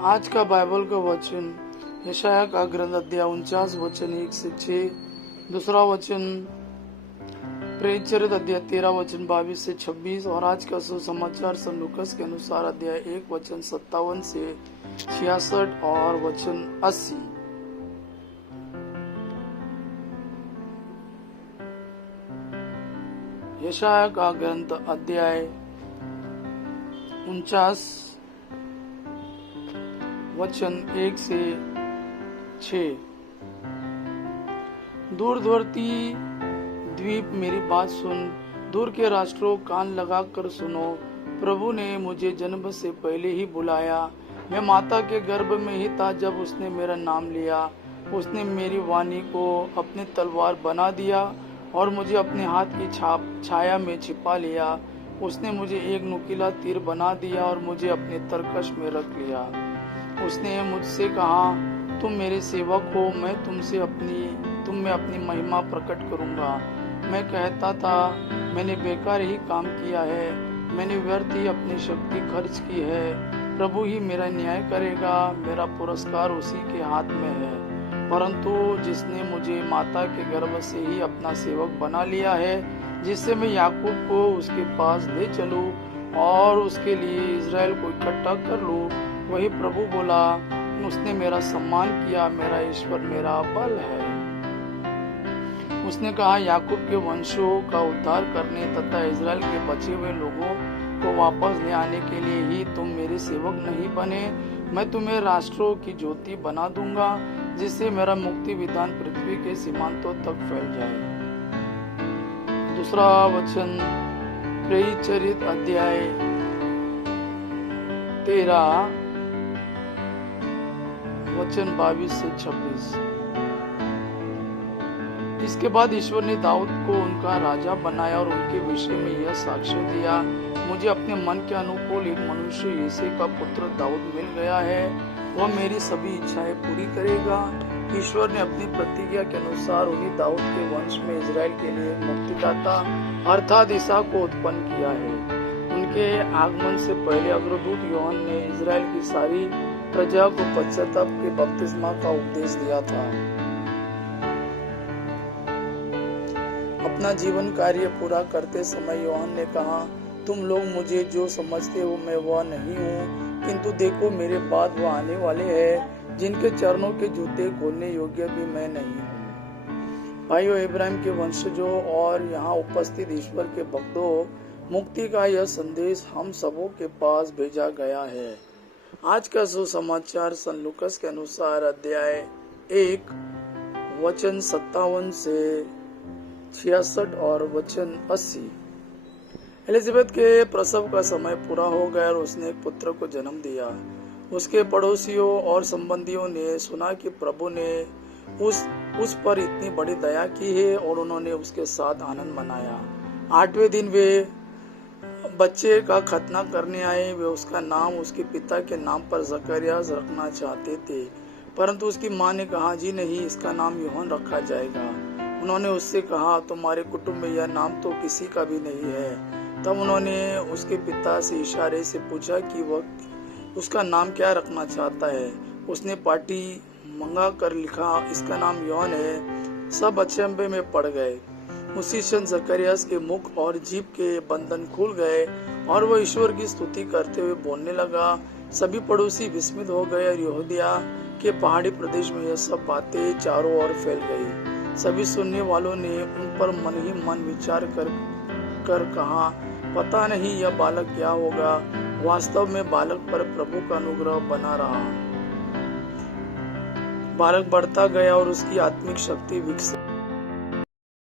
आज का बाइबल का वचन यशाया का ग्रंथ अध्याय 49 वचन 1 से 6, दूसरा वचन प्रेरित अध्याय 13 वचन 22 से 26 और आज का सुसमाचार सन लूकास के अनुसार अध्याय 1 वचन 57 से 66 और वचन 80। यशाया का ग्रंथ अध्याय 49 वचन 1 से 6। दूरवर्ती द्वीप मेरी बात सुन, दूर के राष्ट्रों कान लगा कर सुनो। प्रभु ने मुझे जन्म से पहले ही बुलाया, मैं माता के गर्भ में ही था जब उसने मेरा नाम लिया। उसने मेरी वाणी को अपनी तलवार बना दिया और मुझे अपने हाथ की छाया में छिपा लिया। उसने मुझे एक नुकीला तीर बना दिया और मुझे अपने तरकश में रख लिया। उसने मुझसे कहा, तुम मेरे सेवक हो, मैं तुम में अपनी महिमा प्रकट करूंगा। मैं कहता था, मैंने बेकार ही काम किया है, मैंने व्यर्थ ही अपनी शक्ति खर्च की है। प्रभु ही मेरा न्याय करेगा, मेरा पुरस्कार उसी के हाथ में है। परंतु जिसने मुझे माता के गर्भ से ही अपना सेवक बना लिया है, जिससे मैं याकूब को उसके पास ले चलूं और उसके लिए इजराइल को इकट्ठा कर लूं, वही प्रभु बोला। उसने मेरा सम्मान किया, मेरा ईश्वर मेरा बल है। उसने कहा, याकूब के वंशों का उद्धार करने तथा इजराइल के बचे हुए लोगों को वापस ले आने के लिए ही तुम मेरे सेवक नहीं बने। मैं तुम्हें राष्ट्रों की ज्योति बना दूंगा, जिससे मेरा मुक्ति विधान पृथ्वी के सीमांतों तक फैल जाए। दूसरा वचन प्रेरित अध्याय 13 वचन 22 से 26। इसके बाद ईश्वर ने दाऊद को उनका राजा बनाया और उनके विषय में यह साक्ष्य दिया, मुझे अपने मन के अनुकूल एक मनुष्य यिशै का पुत्र दाऊद मिल गया है। वह मेरी सभी इच्छाएं पूरी करेगा। ईश्वर ने अपनी प्रतिज्ञा के अनुसार उन्हीं दाऊद के वंश में इजराइल के लिए मुक्तिदाता अर्थात ईसा को उत्पन्न किया है। उनके आगमन से पहले अग्रदूत यूहन्ना ने इजराइल की सारी प्रजा को पश्चाताप के बपतिस्मा का उपदेश दिया था। अपना जीवन कार्य पूरा करते समय यूहन्ना ने कहा, तुम लोग मुझे जो समझते हो मैं वह नहीं हूँ, किंतु देखो मेरे बाद वह आने वाले हैं, जिनके चरणों के जूते खोलने योग्य भी मैं नहीं हूँ। भाइयों, इब्राहिम के वंशजों और यहाँ उपस्थित ईश्वर के भक्तों, मुक्ति का यह संदेश हम सबों के पास भेजा गया है। आज का सुसमाचार सन लूकास के अनुसार अध्याय 1 वचन 57 से 66 और वचन 80। एलिजाबेथ के प्रसव का समय पूरा हो गया और उसने एक पुत्र को जन्म दिया। उसके पड़ोसियों और संबंधियों ने सुना कि प्रभु ने उस पर इतनी बड़ी दया की है और उन्होंने उसके साथ आनंद मनाया। 8वें दिन वे बच्चे का खतना करने आए। वे उसका नाम उसके पिता के नाम पर जकरियास रखना चाहते थे, परंतु उसकी माँ ने कहा, जी नहीं, इसका नाम यूहन्ना रखा जाएगा। उन्होंने उससे कहा, तुम्हारे कुटुंब में यह नाम तो किसी का भी नहीं है। तब उन्होंने उसके पिता से इशारे से पूछा कि वह उसका नाम क्या रखना चाहता है। उसने पाटी मंगा कर लिखा, इसका नाम यूहन्ना है। सब अचंभे में पड़ गए। उसी क्षण जकरियास के मुख और जीभ के बंधन खुल गए और वह ईश्वर की स्तुति करते हुए बोलने लगा। सभी पड़ोसी विस्मित हो गए और यहूदिया के पहाड़ी प्रदेश में यह सब बातें चारों ओर फैल गई। सभी सुनने वालों ने उन पर मन ही मन विचार कर कहा, पता नहीं यह बालक क्या होगा। वास्तव में बालक पर प्रभु का अनुग्रह बना रहा। बालक बढ़ता गया और उसकी आत्मिक शक्ति विकसित